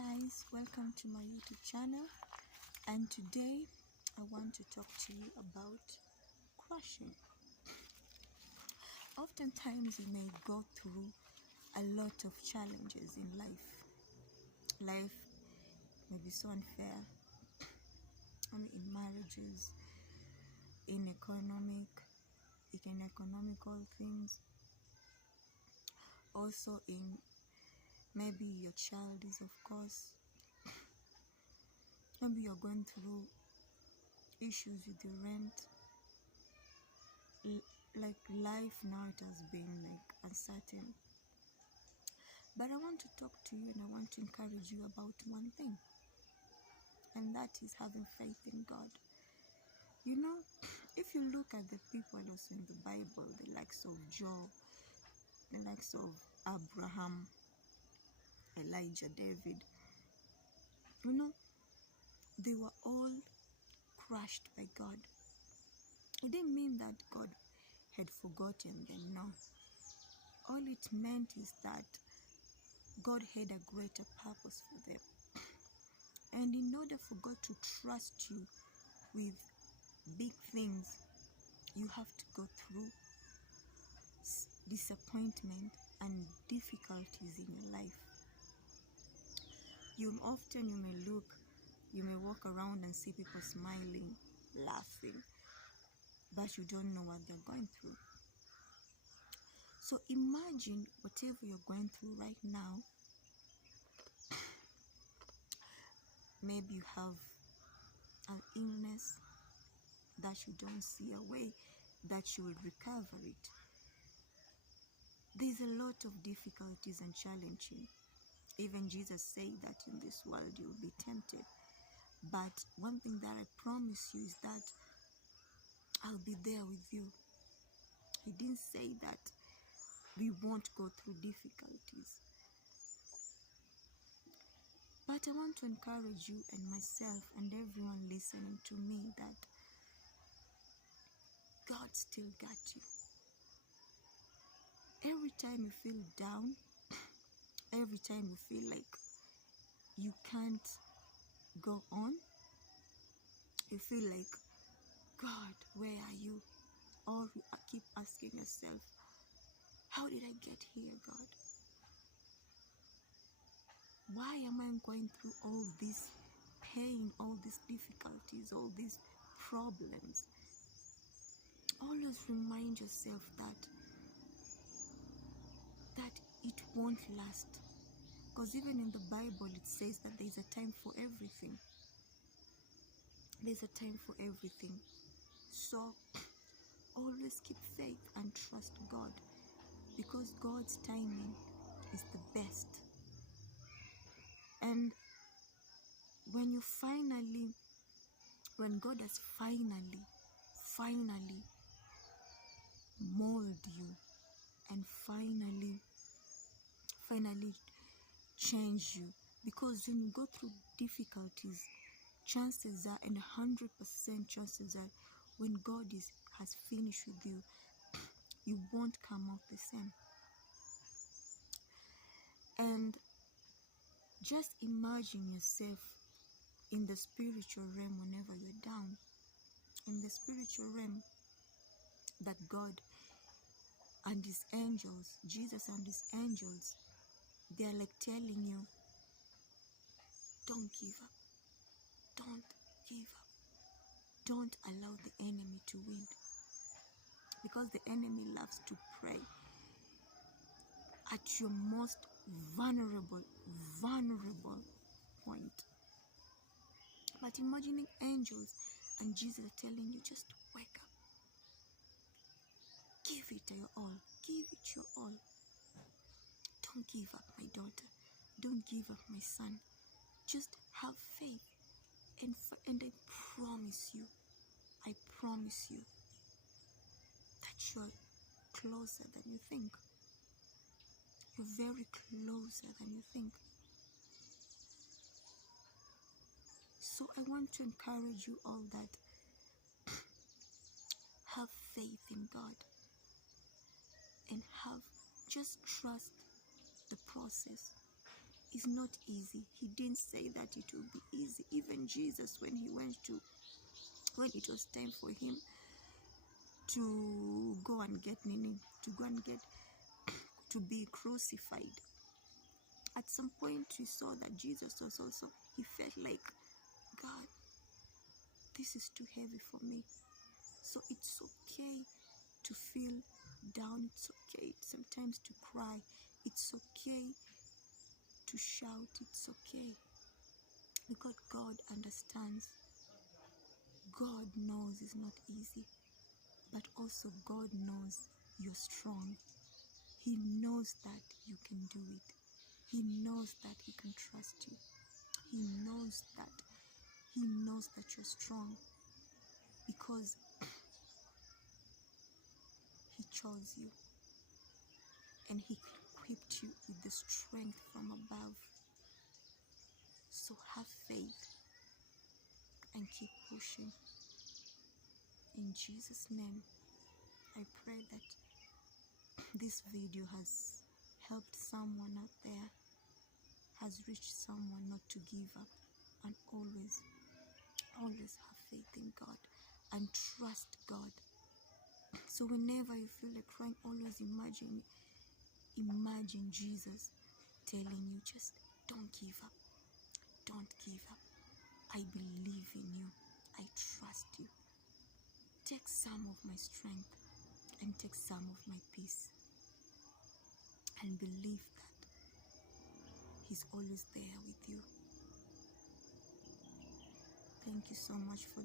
guys, welcome to my YouTube channel, and today I want to talk to you about crushing. Oftentimes we may go through a lot of challenges in life. Life may be so unfair, in marriages, in economical things, also in maybe your child is, of course, maybe you're going through issues with your rent. Like life now, it has been like uncertain. But I want to talk to you and I want to encourage you about one thing, and that is having faith in God. You know, if you look at the people also in the Bible, the likes of Job, the likes of Abraham, Elijah, David, you know, they were all crushed by God. It didn't mean that God had forgotten them, no. All it meant is that God had a greater purpose for them. And in order for God to trust you with big things, you have to go through disappointment and difficulties in your life. You may walk around and see people smiling, laughing, but you don't know what they're going through. So imagine whatever you're going through right now. Maybe you have an illness that you don't see a way that you will recover it. There's a lot of difficulties and challenging. Even Jesus said that in this world you will be tempted. But one thing that I promise you is that I'll be there with you. He didn't say that we won't go through difficulties. But I want to encourage you and myself and everyone listening to me that God still got you. Every time you feel down, every time you feel like you can't go on, you feel like, God, where are you? Or you keep asking yourself, how did I get here, God? Why am I going through all this pain, all these difficulties, all these problems? Always remind yourself that it won't last. Because even in the Bible, it says that there's a time for everything. There's a time for everything. So always keep faith and trust God, because God's timing is the best. And when God has finally mold you and finally change you, because when you go through difficulties, chances are, and 100% chances are, when God has finished with you, you won't come out the same. And just imagine yourself in the spiritual realm whenever you're down. In the spiritual realm, that God and his angels, Jesus and his angels, they are like telling you, don't give up. Don't give up. Don't allow the enemy to win. Because the enemy loves to prey at your most vulnerable point. But imagining angels and Jesus are telling you, just wake up. Give it your all. Give it your all. Don't give up, my daughter. Don't give up, my son. Just have faith. And I promise you that you're closer than you think. You're very closer than you think. So I want to encourage you all that have faith in God and just trust the process. is not easy. He didn't say that it will be easy. Even Jesus, when it was time for him to go and get to be crucified, at some point we saw that Jesus was also, he felt like, God, this is too heavy for me. So it's okay to feel down. It's okay sometimes to cry. It's okay to shout. It's okay, because God understands. God knows it's not easy, but also God knows you're strong. He knows that you can do it. He knows that he can trust you. He knows that you're strong, because he chose you and he equipped you with the strength from above. So have faith and keep pushing. In Jesus' name, I pray that this video has helped someone out there, has reached someone not to give up, and always have faith in God and trust God. So whenever you feel like crying, always imagine Jesus telling you, just don't give up. Don't give up. I believe in you. I trust you. Take some of my strength and take some of my peace, and believe that he's always there with you. Thank you so much for